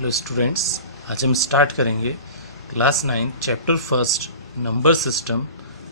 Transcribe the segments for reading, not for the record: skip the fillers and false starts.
Hello students, आज हम start करेंगे class 9 chapter first number system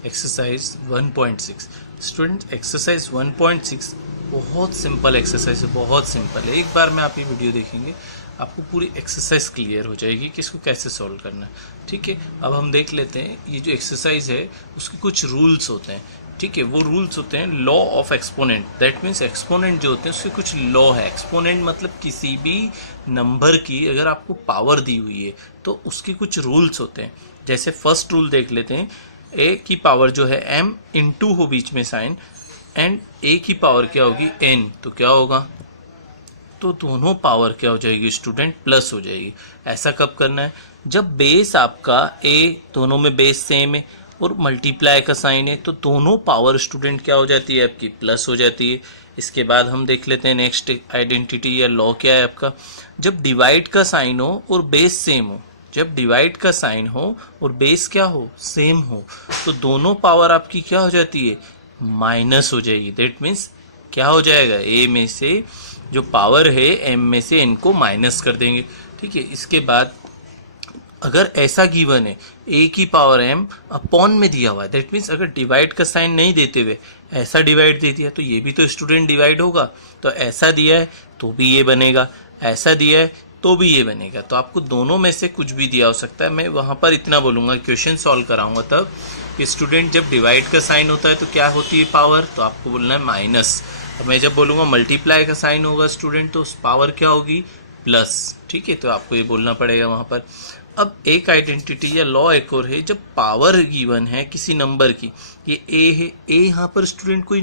exercise 1.6। Student exercise 1.6 बहुत सिंपल एक्सरसाइज है, बहुत सिंपल है। एक बार में आप ये वीडियो देखेंगे आपको पूरी एक्सरसाइज क्लियर हो जाएगी कि इसको कैसे सॉल्व करना है। ठीक है, अब हम देख लेते हैं ये जो एक्सरसाइज है उसके कुछ रूल्स होते हैं। ठीक है, वो रूल्स होते हैं law of exponent. That means exponent जो होते हैं उसके कुछ लॉ है। एक्सपोनेंट मतलब किसी भी नंबर की अगर आपको पावर दी हुई है तो उसके कुछ रूल्स होते हैं। जैसे फर्स्ट रूल देख लेते हैं, ए की पावर जो है m इंटू हो बीच में साइन, एंड ए की पावर क्या होगी n, तो क्या होगा, तो दोनों पावर क्या हो जाएगी स्टूडेंट, प्लस हो जाएगी। ऐसा कब करना है, जब बेस आपका a, दोनों में बेस सेम है और मल्टीप्लाई का साइन है तो दोनों पावर स्टूडेंट क्या हो जाती है आपकी, प्लस हो जाती है। इसके बाद हम देख लेते हैं नेक्स्ट आइडेंटिटी या लॉ क्या है आपका, जब डिवाइड का साइन हो और बेस सेम हो, जब डिवाइड का साइन हो और बेस क्या हो, सेम हो, तो दोनों पावर आपकी क्या हो जाती है, माइनस हो जाएगी। दैट मीन्स क्या हो जाएगा, ए में से जो पावर है एम में से एन को माइनस कर देंगे। ठीक है, इसके बाद अगर ऐसा गिवन है ए की पावर एम अपॉन में दिया हुआ है, दैट मीन्स अगर डिवाइड का साइन नहीं देते हुए ऐसा डिवाइड दे दिया तो ये भी तो स्टूडेंट डिवाइड होगा। तो ऐसा दिया है तो भी ये बनेगा, ऐसा दिया है तो भी ये बनेगा। तो आपको दोनों में से कुछ भी दिया हो सकता है। मैं वहाँ पर इतना बोलूँगा, क्वेश्चन सॉल्व कराऊंगा तब कि स्टूडेंट जब डिवाइड का साइन होता है तो क्या होती है पावर, तो आपको बोलना है माइनस। मैं जब बोलूँगा मल्टीप्लाई का साइन होगा स्टूडेंट तो पावर क्या होगी, प्लस। ठीक है, तो आपको ये बोलना पड़ेगा वहाँ पर। अब एक आइडेंटिटी या लॉ एक और है, जब पावर गिवन है किसी नंबर की, ये ए है, ए यहाँ पर स्टूडेंट कोई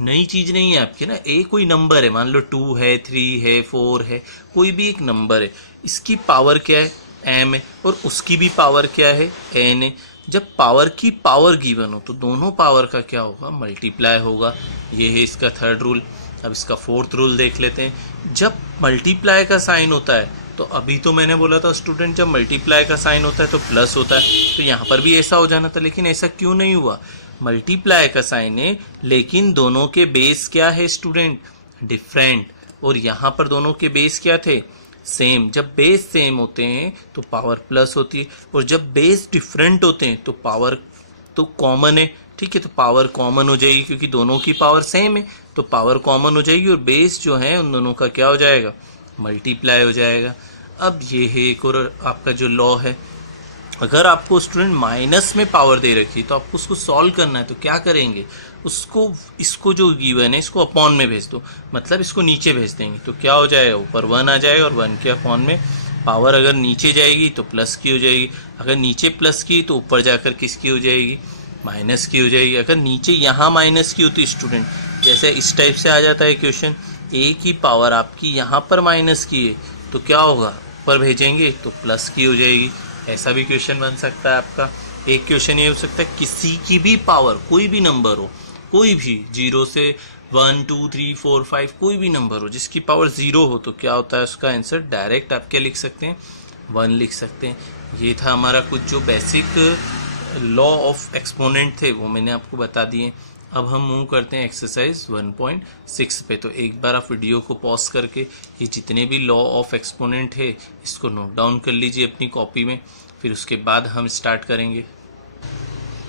नई चीज़ नहीं है आपके ना, ए कोई नंबर है, मान लो 2 है, 3 है, 4 है, कोई भी एक नंबर है, इसकी पावर क्या है, एम है, और उसकी भी पावर क्या है, एन है। जब पावर की पावर गिवन हो तो दोनों पावर का क्या होगा, मल्टीप्लाई होगा। ये है इसका थर्ड रूल। अब इसका फोर्थ रूल देख लेते हैं, जब मल्टीप्लाई का साइन होता है तो अभी तो मैंने बोला था स्टूडेंट जब मल्टीप्लाई का साइन होता है तो प्लस होता है, तो यहाँ पर भी ऐसा हो जाना था, लेकिन ऐसा क्यों नहीं हुआ, मल्टीप्लाई का साइन है लेकिन दोनों के बेस क्या है स्टूडेंट, डिफरेंट, और यहाँ पर दोनों के बेस क्या थे, सेम। जब बेस सेम होते हैं तो पावर प्लस होती है, और जब बेस डिफरेंट होते हैं तो पावर तो कॉमन है। ठीक है, तो पावर कॉमन हो जाएगी क्योंकि दोनों की पावर सेम है, तो पावर कॉमन हो जाएगी और बेस जो है उन दोनों का क्या हो जाएगा, मल्टीप्लाई हो जाएगा। अब ये है एक और आपका जो लॉ है, अगर आपको स्टूडेंट माइनस में पावर दे रखी तो आपको उसको सॉल्व करना है तो क्या करेंगे, उसको इसको जो गिवन है इसको अपॉन में भेज दो, मतलब इसको नीचे भेज देंगे तो क्या हो जाएगा, ऊपर 1 आ जाएगा और 1 के अपॉन में पावर अगर नीचे जाएगी तो प्लस की हो जाएगी, अगर नीचे प्लस की तो ऊपर जाकर किसकी हो जाएगी, माइनस की हो जाएगी। अगर नीचे यहाँ माइनस की होती स्टूडेंट, जैसे इस टाइप से आ जाता है क्वेश्चन, ए की पावर आपकी यहाँ पर माइनस की है तो क्या होगा, ऊपर भेजेंगे तो प्लस की हो जाएगी। ऐसा भी क्वेश्चन बन सकता है आपका। एक क्वेश्चन ये हो सकता है किसी की भी पावर, कोई भी नंबर हो, कोई भी 0 से 1 2 3 4 5 कोई भी नंबर हो जिसकी पावर 0 हो तो क्या होता है उसका आंसर, डायरेक्ट आप क्या लिख सकते हैं, 1 लिख सकते हैं। ये था हमारा कुछ जो बेसिक लॉ ऑफ एक्सपोनेंट थे वो मैंने आपको बता दिए। अब हम मूव करते हैं एक्सरसाइज 1.6 पे। तो एक बार आप वीडियो को पॉज करके ये जितने भी लॉ ऑफ एक्सपोनेंट है इसको नोट डाउन कर लीजिए अपनी कॉपी में, फिर उसके बाद हम स्टार्ट करेंगे।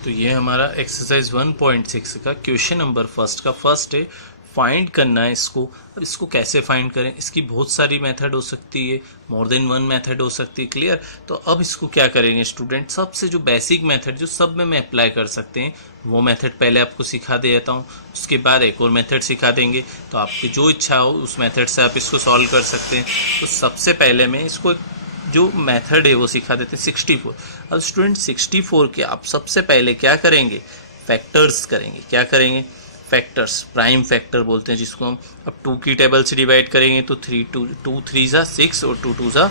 तो ये हमारा एक्सरसाइज 1.6 का क्वेश्चन नंबर फर्स्ट का फर्स्ट है, फाइंड करना है इसको। अब इसको कैसे फाइंड करें, इसकी बहुत सारी मेथड हो सकती है, मोर देन 1 मेथड हो सकती है, क्लियर। तो अब इसको क्या करेंगे स्टूडेंट, सबसे जो बेसिक मेथड जो सब में अप्लाई कर सकते हैं वो मेथड पहले आपको सिखा देता हूँ, उसके बाद एक और मेथड सिखा देंगे, तो आपकी जो इच्छा हो उस मेथड से आप इसको सॉल्व कर सकते हैं। तो सबसे पहले मैं इसको जो मेथड है वो सिखा देते हैं 64। अब स्टूडेंट 64 के आप सबसे पहले क्या करेंगे, फैक्टर्स करेंगे। क्या करेंगे, फैक्टर्स, प्राइम फैक्टर बोलते हैं जिसको हम। अब 2 की टेबल से डिवाइड करेंगे तो 2 3 ज़ा 6 और 2 2 ज़ा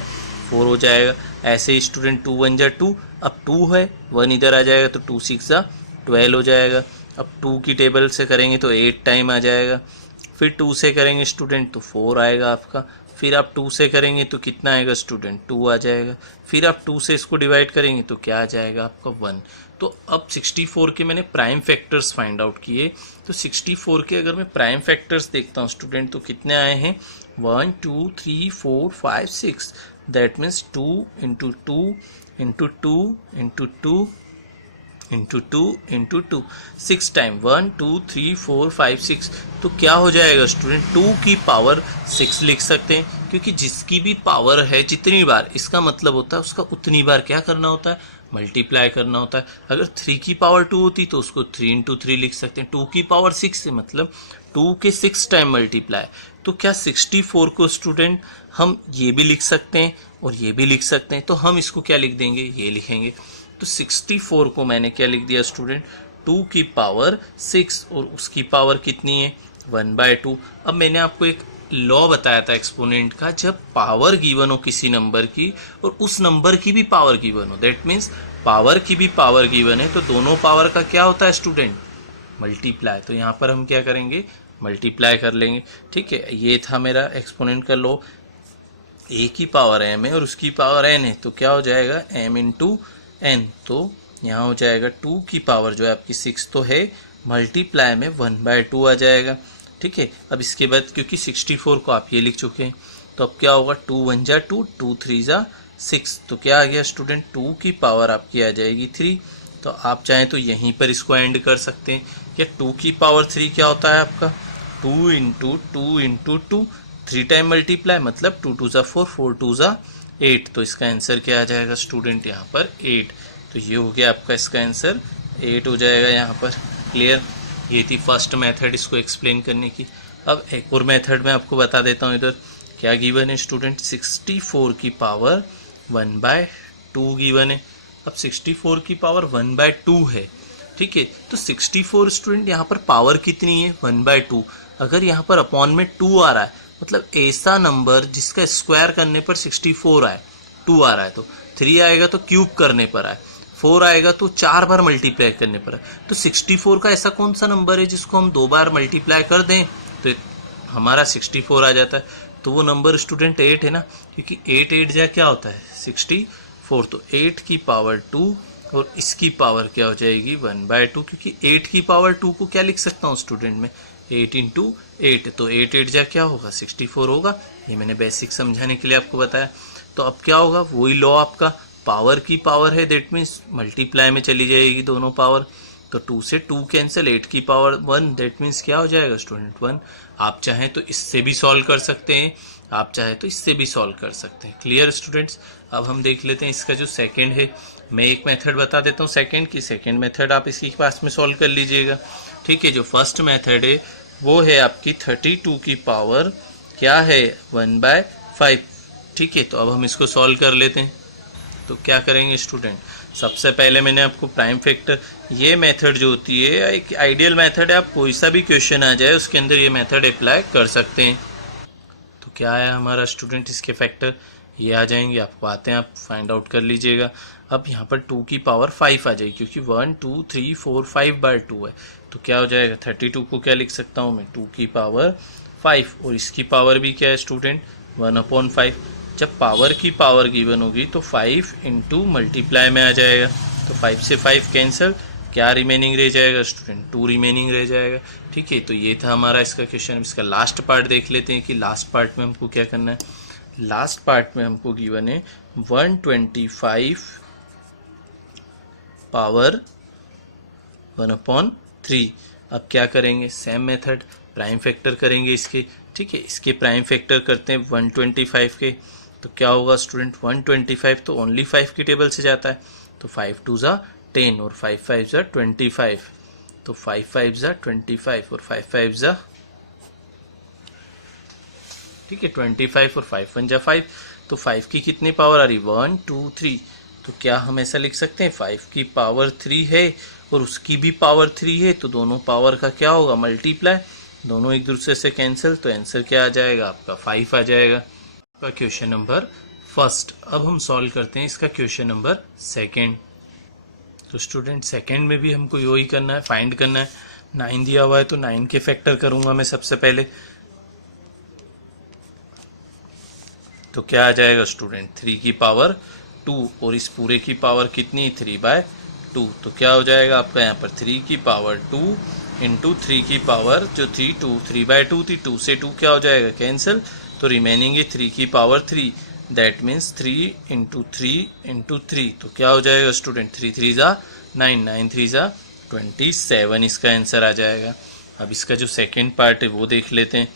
4 हो जाएगा। ऐसे ही स्टूडेंट 2 1 ज़ा 2, अब 2 है 1 इधर आ जाएगा तो 2 6 ज़ा 12 हो जाएगा। अब 2 की टेबल से करेंगे तो 8 टाइम आ जाएगा, फिर 2 से करेंगे स्टूडेंट तो 4 आएगा आपका, फिर आप 2 से करेंगे तो कितना आएगा स्टूडेंट, 2 आ जाएगा, फिर आप 2 से इसको डिवाइड करेंगे तो क्या आ जाएगा आपका 1। तो अब 64 के मैंने प्राइम फैक्टर्स फाइंड आउट किए, तो 64 के अगर मैं प्राइम फैक्टर्स देखता हूँ स्टूडेंट तो कितने आए हैं 1 2 3 4 5 6, that means 2 into 2 into 2 into 2 into 2 into 2, 6 time 1 2 3 4 5 6। तो क्या हो जाएगा स्टूडेंट, 2 की पावर 6 लिख सकते हैं, क्योंकि जिसकी भी पावर है जितनी बार, इसका मतलब होता है उसका उतनी बार क्या करना होता है, मल्टीप्लाई करना होता है। अगर 3 की पावर 2 होती तो उसको 3 इंटू 3 लिख सकते हैं। 2 की पावर 6 से मतलब 2 के 6 टाइम मल्टीप्लाई। तो क्या 64 को स्टूडेंट हम ये भी लिख सकते हैं और ये भी लिख सकते हैं, तो हम इसको क्या लिख देंगे, ये लिखेंगे। तो 64 को मैंने क्या लिख दिया स्टूडेंट, 2 की पावर 6 और उसकी पावर कितनी है, 1/2। अब मैंने आपको एक लॉ बताया था एक्सपोनेंट का, जब पावर गिवन हो किसी नंबर की और उस नंबर की भी पावर गिवन हो, दैट मीन्स पावर की भी पावर गिवन है, तो दोनों पावर का क्या होता है स्टूडेंट, मल्टीप्लाई। तो यहाँ पर हम क्या करेंगे, मल्टीप्लाई कर लेंगे। ठीक है, ये था मेरा एक्सपोनेंट का लॉ। ए की पावर एम है और उसकी पावर एन है, तो क्या हो जाएगा, एम इंटू एन। तो यहाँ हो जाएगा 2 की पावर जो है आपकी 6 तो है, मल्टीप्लाई में 1/2 आ जाएगा। ठीक है, अब इसके बाद क्योंकि 64 को आप ये लिख चुके हैं, तो अब क्या होगा, 2 1 जा 2, 2 3 जा 6, तो क्या आ गया स्टूडेंट, 2 की पावर आपकी आ जाएगी 3। तो आप चाहें तो यहीं पर इसको एंड कर सकते हैं। या 2 की पावर 3 क्या होता है आपका, 2 इंटू 2 इंटू 2, 3 टाइम मल्टीप्लाई, मतलब 2 2 जा 4, 4 2 जा 8। तो इसका आंसर क्या आ जाएगा स्टूडेंट, यहाँ पर 8। तो ये हो गया आपका इसका आंसर 8 हो जाएगा यहाँ पर। क्लियर, ये थी फर्स्ट मेथड इसको एक्सप्लेन करने की। अब एक और मेथड मैं आपको बता देता हूँ। इधर क्या गिवन है स्टूडेंट, 64 की पावर 1/2 गिवन है। अब 64 की पावर 1/2 है। ठीक है, तो 64 स्टूडेंट यहाँ पर पावर कितनी है, 1/2। अगर यहाँ पर अपॉन में 2 आ रहा है, मतलब ऐसा नंबर जिसका स्क्वायर करने पर 64 आए, 2 आ रहा है, तो 3 आएगा तो क्यूब करने पर आए, 4 आएगा तो 4 बार मल्टीप्लाई करने पर आए। तो 64 का ऐसा कौन सा नंबर है जिसको हम 2 बार मल्टीप्लाई कर दें तो हमारा 64 आ जाता है। तो वो नंबर स्टूडेंट 8 है ना, क्योंकि 8 8 जा क्या होता है, 64। तो 8 की पावर 2 और इसकी पावर क्या हो जाएगी, 1/2, क्योंकि 8 की पावर 2 को क्या लिख सकता हूँ स्टूडेंट में, 8 इंटू 8। तो 8 8 जा क्या होगा, 64 होगा। ये मैंने बेसिक समझाने के लिए आपको बताया। तो अब क्या होगा, वही लॉ आपका, पावर की पावर है, दैट मीन्स मल्टीप्लाई में चली जाएगी दोनों पावर। तो 2 से 2 कैंसिल, 8 की पावर 1, दैट मीन्स क्या हो जाएगा स्टूडेंट, 1। आप चाहें तो इससे भी सॉल्व कर सकते हैं, आप चाहे तो इससे भी सॉल्व कर सकते हैं। क्लियर स्टूडेंट्स, अब हम देख लेते हैं इसका जो सेकंड है। मैं एक मेथड बता देता हूँ सेकंड की, सेकंड मेथड आप इसकी पास में सॉल्व कर लीजिएगा। ठीक है, जो फर्स्ट मेथड है वो है आपकी 32 की पावर क्या है, 1/5। ठीक है, तो अब हम इसको सॉल्व कर लेते हैं। तो क्या करेंगे स्टूडेंट, सबसे पहले मैंने आपको प्राइम फैक्टर, ये मेथड जो होती है एक आइडियल मेथड है, आप कोई सा भी क्वेश्चन आ जाए उसके अंदर ये मेथड अप्लाई कर सकते हैं। तो क्या आया हमारा स्टूडेंट, इसके फैक्टर ये आ जाएंगे, आपको आते हैं, आप फाइंड आउट कर लीजिएगा। अब यहाँ पर 2 की पावर 5 आ जाएगी, क्योंकि 1 2 3 4 5/2 है। तो क्या हो जाएगा, 32 को क्या लिख सकता हूँ मैं, 2 की पावर 5, और इसकी पावर भी क्या है स्टूडेंट, 1/5। जब पावर की पावर गिवन होगी तो 5 इंटू मल्टीप्लाई में आ जाएगा, तो 5 से 5 कैंसिल, क्या रिमेनिंग रह जाएगा स्टूडेंट, 2 रिमेनिंग रह जाएगा। ठीक है, तो ये था हमारा इसका क्वेश्चन। इसका लास्ट पार्ट देख लेते हैं कि लास्ट पार्ट में हमको क्या करना है। लास्ट पार्ट में हमको गिवन है 125 पावर 1/3। अब क्या करेंगे, सेम मेथड, प्राइम फैक्टर करेंगे इसके। ठीक है, इसके प्राइम फैक्टर करते हैं 125 के, तो क्या होगा स्टूडेंट, 125 तो ओनली 5 की टेबल से जाता है, तो 5 2 जा 10 और 5 5 जा 25, तो 5 5 जा 25 और 5 5 जा, ठीक है, 25 और 5 1 जा 5। तो 5 की कितनी पावर आ रही, 1 2 3। तो क्या हम ऐसा लिख सकते हैं, 5 की पावर 3 है और उसकी भी पावर 3 है, तो दोनों पावर का क्या होगा, मल्टीप्लाई, दोनों एक दूसरे से कैंसिल, तो आंसर क्या आ जाएगा आपका, 5 आ जाएगा। आपका क्वेश्चन नंबर फर्स्ट। अब हम सॉल्व करते हैं इसका क्वेश्चन नंबर सेकंड। तो स्टूडेंट सेकंड में भी हमको यही करना है, फाइंड करना है। 9 दिया हुआ है तो 9 के फैक्टर करूंगा मैं सबसे पहले। तो क्या आ जाएगा स्टूडेंट, 3 की पावर 2 और इस पूरे की पावर कितनी, 3/2। तो क्या हो जाएगा आपका यहाँ पर 3 की पावर 2 इंटू 3 की पावर जो थी 2, 3/2 थी, 2 से 2 क्या हो जाएगा कैंसिल, तो तो रिमेनिंग है 3 की power 3, that means 3 into 3 into 3, तो क्या हो जाएगा स्टूडेंट, 3 3 जा 9, 9 3 जा 27, इसका आंसर आ जाएगा। अब इसका जो सेकेंड पार्ट है वो देख लेते हैं।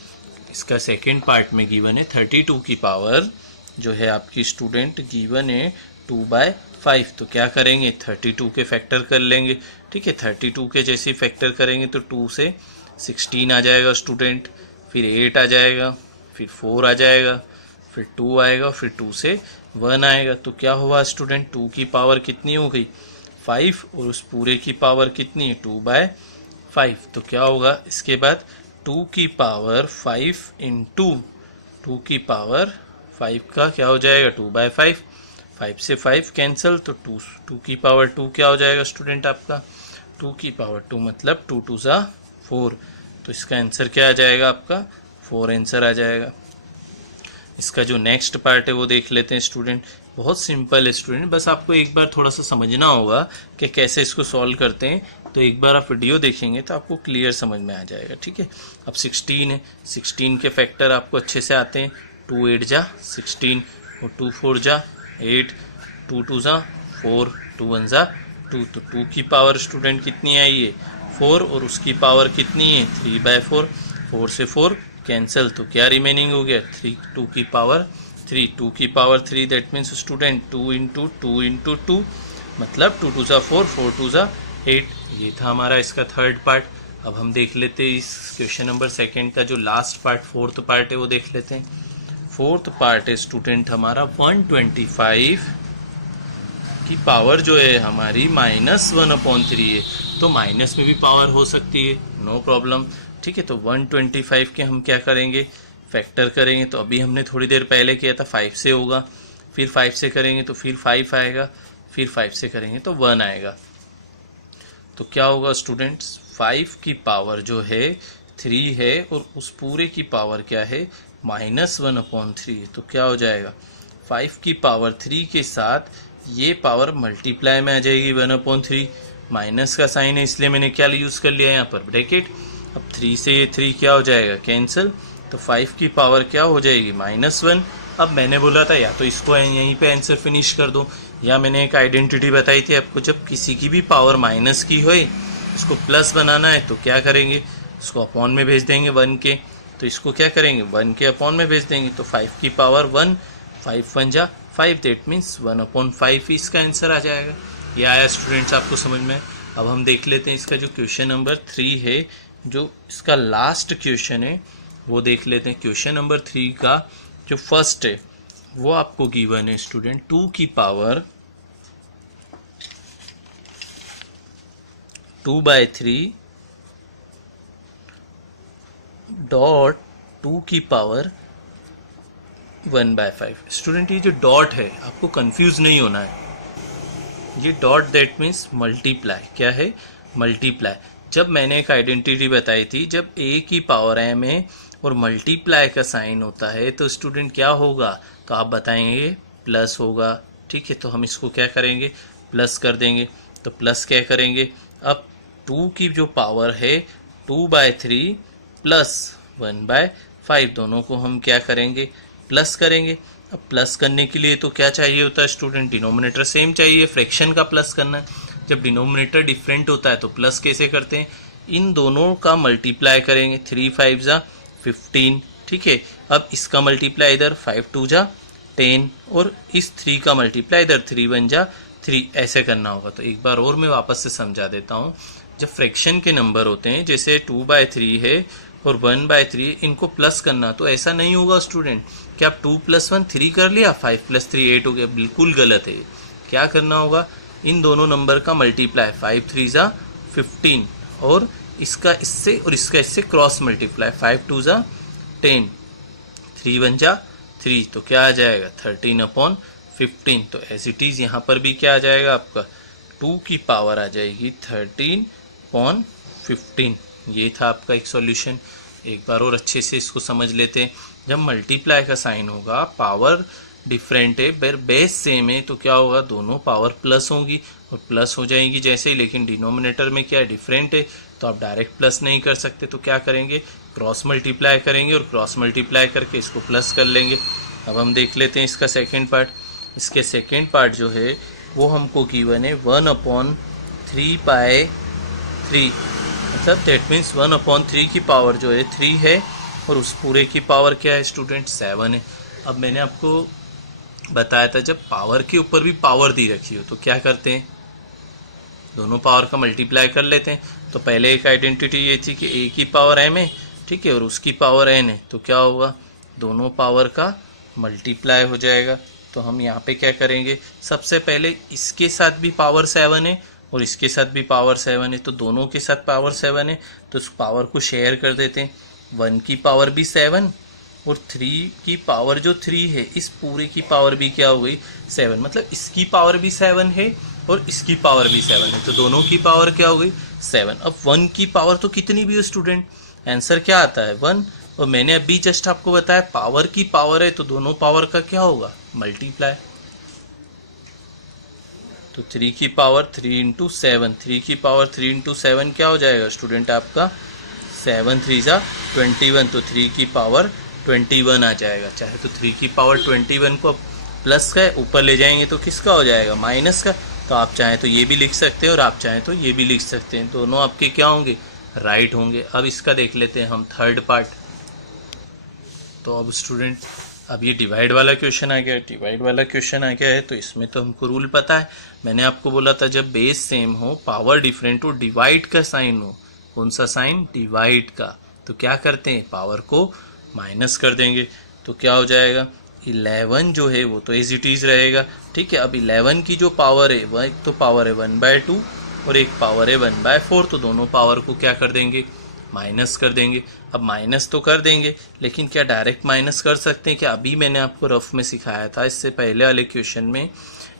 इसका सेकेंड पार्ट में गिवन है 32 की पावर जो है आपकी स्टूडेंट गिवन है 2/5, तो क्या करेंगे 32 के फैक्टर कर लेंगे। ठीक है, 32 के जैसे फैक्टर करेंगे तो 2 से 16 आ जाएगा स्टूडेंट, फिर 8 आ जाएगा, फिर 4 आ जाएगा, फिर 2 आएगा, फिर 2 से 1 आएगा। तो क्या हुआ स्टूडेंट, 2 की पावर कितनी हो गई 5 और उस पूरे की पावर कितनी है 2/5। तो क्या होगा इसके बाद 2 की पावर 5 इंटू 2 की पावर 5 का क्या हो जाएगा 2/5, 5 से 5 कैंसिल, तो 2 की पावर 2 क्या हो जाएगा स्टूडेंट आपका 2 की पावर 2 मतलब 2 2 जा 4, तो इसका आंसर क्या आ जाएगा आपका 4 आंसर आ जाएगा। इसका जो नेक्स्ट पार्ट है वो देख लेते हैं स्टूडेंट। बहुत सिंपल है स्टूडेंट, बस आपको एक बार थोड़ा सा समझना होगा कि कैसे इसको सॉल्व करते हैं, तो एक बार आप वीडियो देखेंगे तो आपको क्लियर समझ में आ जाएगा। ठीक है, अब 16 है, 16 के फैक्टर आपको अच्छे से आते हैं, 2 8 जा 16 और 2 4 जा 8, 2 2 जा 4, 2 1 जा 2, तो 2 की पावर स्टूडेंट कितनी आई है 4 और उसकी पावर कितनी है 3/4, 4 से 4 कैंसिल, तो क्या रिमेनिंग हो गया 2 की पावर 3, 2 की power 3 that means student 2 into 2 into 2 मतलब 2 2 जा 4, 4 2 जा 8। ये था हमारा इसका थर्ड पार्ट। अब हम देख लेते हैं इस क्वेश्चन नंबर सेकेंड का जो लास्ट पार्ट फोर्थ पार्ट है वो देख लेते हैं। फोर्थ पार्ट है स्टूडेंट हमारा 125 की पावर जो है हमारी -1/3 है, तो माइनस में भी पावर हो सकती है, नो प्रॉब्लम। ठीक है, तो 125 के हम क्या करेंगे फैक्टर करेंगे, तो अभी हमने थोड़ी देर पहले किया था 5 से होगा, फिर 5 से करेंगे तो फिर 5 आएगा, फिर 5 से करेंगे तो 1 आएगा। तो क्या होगा स्टूडेंट्स 5 की पावर जो है 3 है और उस पूरे की पावर क्या है -1/3, तो क्या हो जाएगा 5 की पावर 3 के साथ ये पावर मल्टीप्लाई में आ जाएगी 1/3, माइनस का साइन है इसलिए मैंने क्या यूज़ कर लिया यहाँ पर ब्रैकेट। अब 3 से ये 3 क्या हो जाएगा कैंसिल, तो 5 की पावर क्या हो जाएगी -1। अब मैंने बोला था या तो इसको यहीं पे आंसर फिनिश कर दो, या मैंने एक आइडेंटिटी बताई थी आपको, जब किसी की भी पावर माइनस की हो इसको प्लस बनाना है तो क्या करेंगे इसको अपॉन में भेज देंगे 1 के, तो इसको क्या करेंगे 1 के अपॉन में भेज देंगे, तो 5 की पावर 1, 5 1 जा 5 दैट मीन्स 1/5 ही इसका आंसर आ जाएगा। ये आया स्टूडेंट्स आपको समझ में। अब हम देख लेते हैं इसका जो क्वेश्चन नंबर 3 है, जो इसका लास्ट क्वेश्चन है वो देख लेते हैं। क्वेश्चन नंबर 3 का जो फर्स्ट है वो आपको गिवन है स्टूडेंट 2 की पावर 2/3 डॉट 2 की पावर 1/5। स्टूडेंट ये जो डॉट है आपको कंफ्यूज नहीं होना है, ये डॉट दैट मीन्स मल्टीप्लाई, क्या है मल्टीप्लाई। जब मैंने एक आइडेंटिटी बताई थी, जब a की पावर m है और मल्टीप्लाई का साइन होता है तो स्टूडेंट क्या होगा, तो आप बताएंगे प्लस होगा। ठीक है, तो हम इसको क्या करेंगे प्लस कर देंगे, तो प्लस क्या करेंगे, अब 2 की जो पावर है 2/3 प्लस 1/5 दोनों को हम क्या करेंगे प्लस करेंगे। अब प्लस करने के लिए तो क्या चाहिए होता है स्टूडेंट, डिनोमिनेटर सेम चाहिए, फ्रैक्शन का प्लस करना है। जब डिनोमिनेटर डिफरेंट होता है तो प्लस कैसे करते हैं, इन दोनों का मल्टीप्लाई करेंगे, 3 5 जा 15। ठीक है, अब इसका मल्टीप्लाई इधर 5 2 जा 10 और इस 3 का मल्टीप्लाई इधर 3 1 जा 3, ऐसे करना होगा। तो एक बार और मैं वापस से समझा देता हूँ। जब फ्रैक्शन के नंबर होते हैं जैसे 2/3 है और 1/3, इनको प्लस करना, तो ऐसा नहीं होगा स्टूडेंट कि आप 2 + 1 3 कर लिया, 5 + 3 8 हो गया, बिल्कुल गलत है। क्या करना होगा, इन दोनों नंबर का मल्टीप्लाई 5 3 जा 15 और इसका इससे और इसका इससे क्रॉस मल्टीप्लाई 5 2 जा 10, 3 1 जा 3, तो क्या आ जाएगा 13/15। तो एज इट इज़ यहाँ पर भी क्या आ जाएगा आपका 2 की पावर आ जाएगी 13/15। ये था आपका एक सॉल्यूशन। एक बार और अच्छे से इसको समझ लेते हैं। जब मल्टीप्लाई का साइन होगा, पावर डिफरेंट है पर बेस सेम है, तो क्या होगा दोनों पावर प्लस होंगी और प्लस हो जाएंगी जैसे ही, लेकिन डिनोमिनेटर में क्या डिफरेंट है तो आप डायरेक्ट प्लस नहीं कर सकते, तो क्या करेंगे क्रॉस मल्टीप्लाई करेंगे और क्रॉस मल्टीप्लाई करके इसको प्लस कर लेंगे। अब हम देख लेते हैं इसका सेकेंड पार्ट। इसके सेकेंड पार्ट जो है वो हमको गिवन है 1/3/3, मतलब दैट मीन्स 1/3 की पावर जो है 3 है और उस पूरे की पावर क्या है स्टूडेंट 7 है। अब मैंने आपको बताया था जब पावर के ऊपर भी पावर दी रखी हो तो क्या करते हैं, दोनों पावर का मल्टीप्लाई कर लेते हैं। तो पहले एक आइडेंटिटी ये थी कि a की पावर m है, ठीक है, और उसकी पावर n है, तो क्या होगा, दोनों पावर का मल्टीप्लाई हो जाएगा। तो हम यहाँ पे क्या करेंगे, सबसे पहले इसके साथ भी पावर 7 है और इसके साथ भी पावर 7 है, तो दोनों के साथ पावर 7 है तो उस पावर को शेयर कर देते हैं। 1 की पावर भी 7 और 3 की पावर जो 3 है इस पूरे की पावर भी क्या हो गई 7, मतलब इसकी पावर भी 7 है और इसकी पावर भी 7 है, तो दोनों की पावर क्या हो गई 7। अब 1 की पावर तो कितनी भी हो स्टूडेंट, आंसर क्या आता है 1, और मैंने अभी जस्ट आपको बताया पावर की पावर है तो दोनों पावर का क्या होगा मल्टीप्लाई। तो 3 की पावर 3 × 7, 3 की पावर 3 × 7 क्या हो जाएगा स्टूडेंट आपका 7 3 × 21, तो 3 की पावर 21 आ जाएगा। चाहे तो 3 की पावर 21 को प्लस का ऊपर ले जाएंगे तो किसका हो जाएगा माइनस का, तो आप चाहें तो ये भी लिख सकते हैं और आप चाहें तो ये भी लिख सकते हैं, दोनों आपके क्या होंगे राइट होंगे। अब इसका देख लेते हैं हम थर्ड पार्ट। तो अब स्टूडेंट अब ये डिवाइड वाला क्वेश्चन आ गया, डिवाइड वाला क्वेश्चन आ गया है तो इसमें तो हमको रूल पता है, मैंने आपको बोला था जब बेस सेम हो पावर डिफरेंट हो डिवाइड का साइन हो, कौन सा साइन डिवाइड का, तो क्या करते हैं पावर को माइनस कर देंगे। तो क्या हो जाएगा 11 जो है वो तो एज इट इज रहेगा, ठीक है। अब 11 की जो पावर है वह एक तो पावर है 1/2 और एक पावर है 1/4, तो दोनों पावर को क्या कर देंगे माइनस कर देंगे। अब माइनस तो कर देंगे लेकिन क्या डायरेक्ट माइनस कर सकते हैं क्या, अभी मैंने आपको रफ में सिखाया था इससे पहले वाले क्वेश्चन में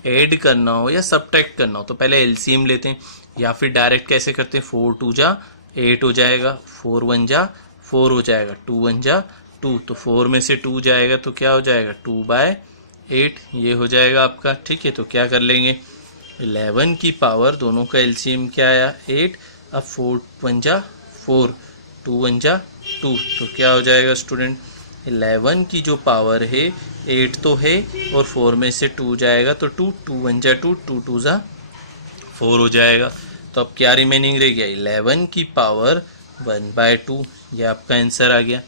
ऐड करना हो या सब्ट्रैक्ट करना हो तो पहले एलसीएम लेते हैं या फिर डायरेक्ट कैसे करते हैं 4 2 जा 8 हो जाएगा, 4 1 जा 4 हो जाएगा, 2 1 जा 2, तो 4 में से 2 जाएगा तो क्या हो जाएगा 2/8 ये हो जाएगा आपका, ठीक है। तो क्या कर लेंगे 11 की पावर दोनों का एलसीएम क्या आया 8, अब 4 1 जा 4 2 1 जा 2, तो क्या हो जाएगा स्टूडेंट 11 की जो पावर है 8 तो है और 4 में से 2 जाएगा तो 2 2 1 जा 2 2 2 जा 4 हो जाएगा। तो अब क्या रिमेनिंग रह गया 11 की पावर 1/2, ये आपका आंसर आ गया,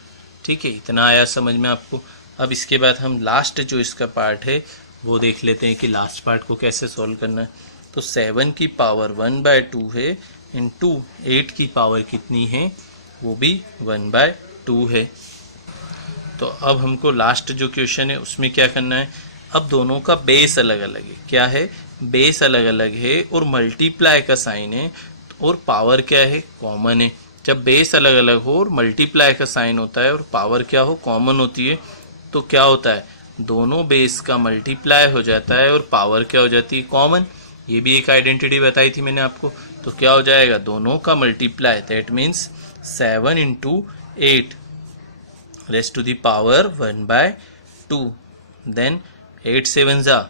ठीक है। इतना आया समझ में आपको। अब इसके बाद हम लास्ट जो इसका पार्ट है वो देख लेते हैं कि लास्ट पार्ट को कैसे सॉल्व करना है। तो 7 की पावर 1/2 है इनटू 8 की पावर कितनी है वो भी 1/2 है। तो अब हमको लास्ट जो क्वेश्चन है उसमें क्या करना है, अब दोनों का बेस अलग अलग है, क्या है बेस अलग अलग है और मल्टीप्लाई का साइन है और पावर क्या है कॉमन है। जब बेस अलग अलग हो और मल्टीप्लाई का साइन होता है और पावर क्या हो कॉमन होती है तो क्या होता है दोनों बेस का मल्टीप्लाई हो जाता है और पावर क्या हो जाती है कॉमन। ये भी एक आइडेंटिटी बताई थी मैंने आपको, तो क्या हो जाएगा दोनों का multiply, that means 7 × 8 raise to the power 1/2, then 8 7 जा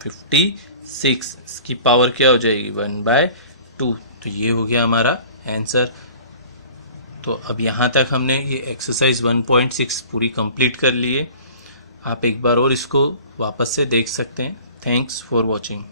56, इसकी पावर क्या हो जाएगी 1/2, तो ये हो गया हमारा आंसर। तो अब यहाँ तक हमने ये एक्सरसाइज 1.6 पूरी कंप्लीट कर ली है। आप एक बार और इसको वापस से देख सकते हैं। Thanks for watching.